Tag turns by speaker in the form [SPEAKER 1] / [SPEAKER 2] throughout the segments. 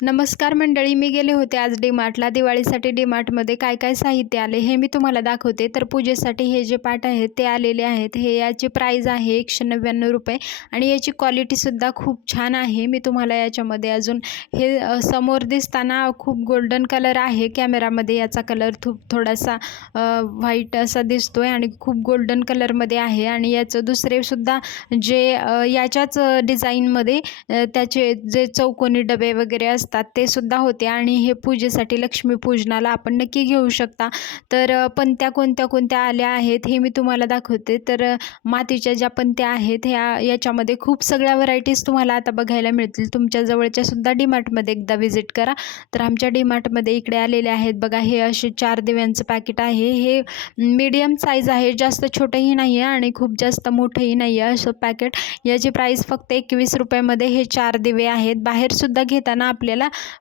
[SPEAKER 1] नमस्कार मंडळी मी गेले होते आज डीमार्टला. दिवाळीसाठी डीमार्टमध्ये काय काय साहित्य आले हे मी तुम्हाला दाखवते. तर पूजेसाठी हे जे पाठ आहेत ते आलेले आहेत. हे याची प्राईज आहे एकशे नव्याण्णव रुपये आणि याची क्वालिटीसुद्धा खूप छान आहे. मी तुम्हाला याच्यामध्ये अजून हे समोर दिसताना खूप गोल्डन कलर आहे. कॅमेरामध्ये याचा कलर खूप थोडासा व्हाईट असा दिसतो आहे आणि खूप गोल्डन कलरमध्ये आहे. आणि याचं दुसरेसुद्धा जे याच्याच डिझाईनमध्ये त्याचे जे चौकोनी डबे वगैरे असतात ते सुद्धा होते आणि हे पूजेसाठी लक्ष्मीपूजनाला आपण नक्की घेऊ शकता. तर पंत्या कोणत्या कोणत्या आल्या आहेत हे मी तुम्हाला दाखवते. तर मातीच्या ज्या पंत्या आहेत ह्या याच्यामध्ये खूप सगळ्या व्हरायटीज तुम्हाला आता बघायला मिळतील. तुमच्या जवळच्या सुद्धा डीमार्टमध्ये एकदा व्हिजिट करा. तर आमच्या डीमार्टमध्ये इकडे आलेले आहेत बघा हे असे चार दिव्यांचं पॅकेट आहे. हे मीडियम साईज आहे जास्त छोटंही नाही आहे आणि खूप जास्त मोठंही नाही आहे असं पॅकेट याची प्राईस फक्त एकवीस रुपयामध्ये हे चार दिवे आहेत. बाहेरसुद्धा घेताना आपल्याला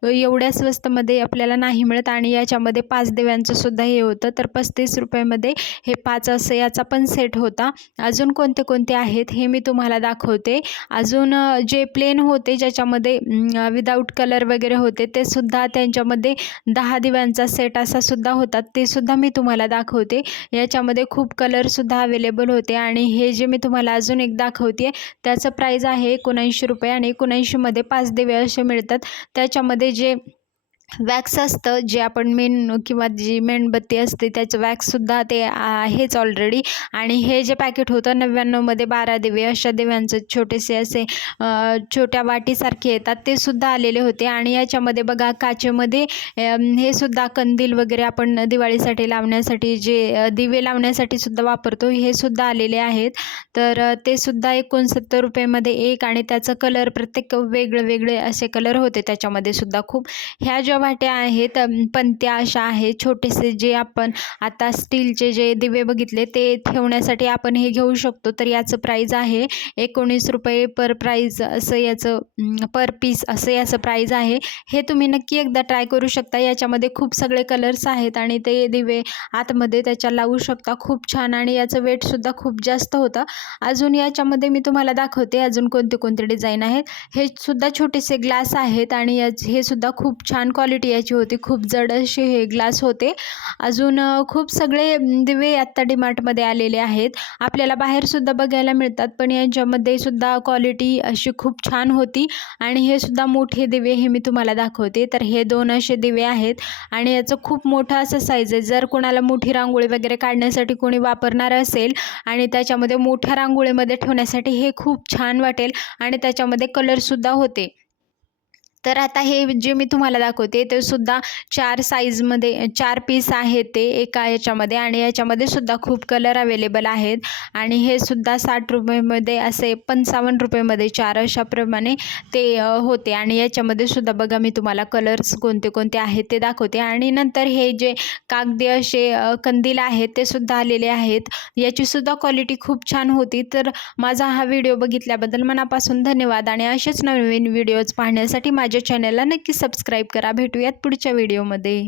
[SPEAKER 1] एवढ्या स्वस्तमध्ये आपल्याला नाही मिळत आणि याच्यामध्ये पाच दिव्यांचं सुद्धा हे होतं. तर पस्तीस रुपयामध्ये हे पाच असं याचा पण सेट होता. अजून कोणते कोणते आहेत हे मी तुम्हाला दाखवते. अजून जे प्लेन होते ज्याच्यामध्ये विदाऊट कलर वगैरे होते ते सुद्धा त्यांच्यामध्ये दहा दिव्यांचा सेट असा सुद्धा होता. ते सुद्धा मी तुम्हाला दाखवते. याच्यामध्ये खूप कलरसुद्धा अवेलेबल होते आणि हे जे मी तुम्हाला अजून एक दाखवते त्याचं प्राईज आहे एकोणऐंशी रुपये आणि एकोणऐंशीमध्ये पाच दिवे असे मिळतात. त्याच्यामध्ये जे वॅक्स असतं जे आपण मेन किंवा जी मेणबत्ती असते त्याचं वॅक्ससुद्धा ते आहेच ऑलरेडी आणि हे जे पॅकेट होतं नव्याण्णवमध्ये बारा दिवे अशा दिव्यांचं छोटेसे असे छोट्या वाटीसारखे येतात ते सुद्धा आलेले होते. आणि याच्यामध्ये बघा काचेमध्ये हे सुद्धा कंदील वगैरे आपण दिवाळीसाठी लावण्यासाठी जे दिवे लावण्यासाठी सुद्धा वापरतो हे सुद्धा आलेले आहेत. तर ते सुद्धा एकोणसत्तर रुपयेमध्ये एक आणि त्याचं कलर प्रत्येक वेगळे वेगळे असे कलर होते त्याच्यामध्ये सुद्धा खूप. ह्या ज्या वाट्या आहेत पण त्या अशा आहेत. छोटेसे जे आपण आता स्टीलचे जे दिवे बघितले ते ठेवण्यासाठी आपण हे घेऊ शकतो. तर याचं प्राईज आहे एकोणीस रुपये पर प्राईज असं याचं पर पीस असं याचं प्राईज आहे. हे तुम्ही नक्की एकदा ट्राय करू शकता. याच्यामध्ये खूप सगळे कलर्स आहेत आणि ते दिवे आतमध्ये त्याच्या लावू शकता. खूप छान आणि याचं वेटसुद्धा खूप जास्त होतं. अजून याच्यामध्ये मी तुम्हाला दाखवते अजून कोणते कोणते डिझाईन आहेत. हे सुद्धा छोटेसे ग्लास आहेत आणि याच हे सुद्धा खूप छान क्वालिटी याची होती. खूप जड असे हे ग्लास होते. अजून खूप सगळे दिवे आत्ता डीमार्टमध्ये आलेले आहेत. आपल्याला बाहेरसुद्धा बघायला मिळतात पण यांच्यामध्ये सुद्धा क्वालिटी अशी खूप छान होती. आणि हे सुद्धा मोठे दिवे हे मी तुम्हाला दाखवते. तर हे दोन असे दिवे आहेत. आणि याचं खूप मोठं असं साईज आहे. जर कोणाला मोठी रांगोळी वगैरे काढण्यासाठी कोणी वापरणार असेल आणि त्याच्यामध्ये मोठ्या रांगोळीमध्ये ठेवण्यासाठी हे खूप छान वाटेल. आणि त्याच्यामध्ये कलरसुद्धा होते. तर आता हे जे मी तुम्हाला दाखवते ते सुद्धा चार साईजमध्ये चार पीस आहेत ते एका याच्यामध्ये आणि याच्यामध्ये सुद्धा खूप कलर अवेलेबल आहेत. आणि हे सुद्धा साठ रुपयेमध्ये असे पंचावन्न रुपयेमध्ये चार अशाप्रमाणे ते होते. आणि याच्यामध्ये सुद्धा बघा मी तुम्हाला कलर्स कोणते कोणते आहेत ते दाखवते. आणि नंतर हे जे कागदी असे कंदील आहेत ते सुद्धा आलेले आहेत. याची सुद्धा क्वालिटी खूप छान होती. तर माझा हा व्हिडिओ बघितल्याबद्दल मनापासून धन्यवाद आणि असेच नवीन व्हिडिओज पाहण्यासाठी माझ्या माझ्या चॅनलला नक्की सबस्क्राईब करा. भेटूयात पुढच्या व्हिडिओमध्ये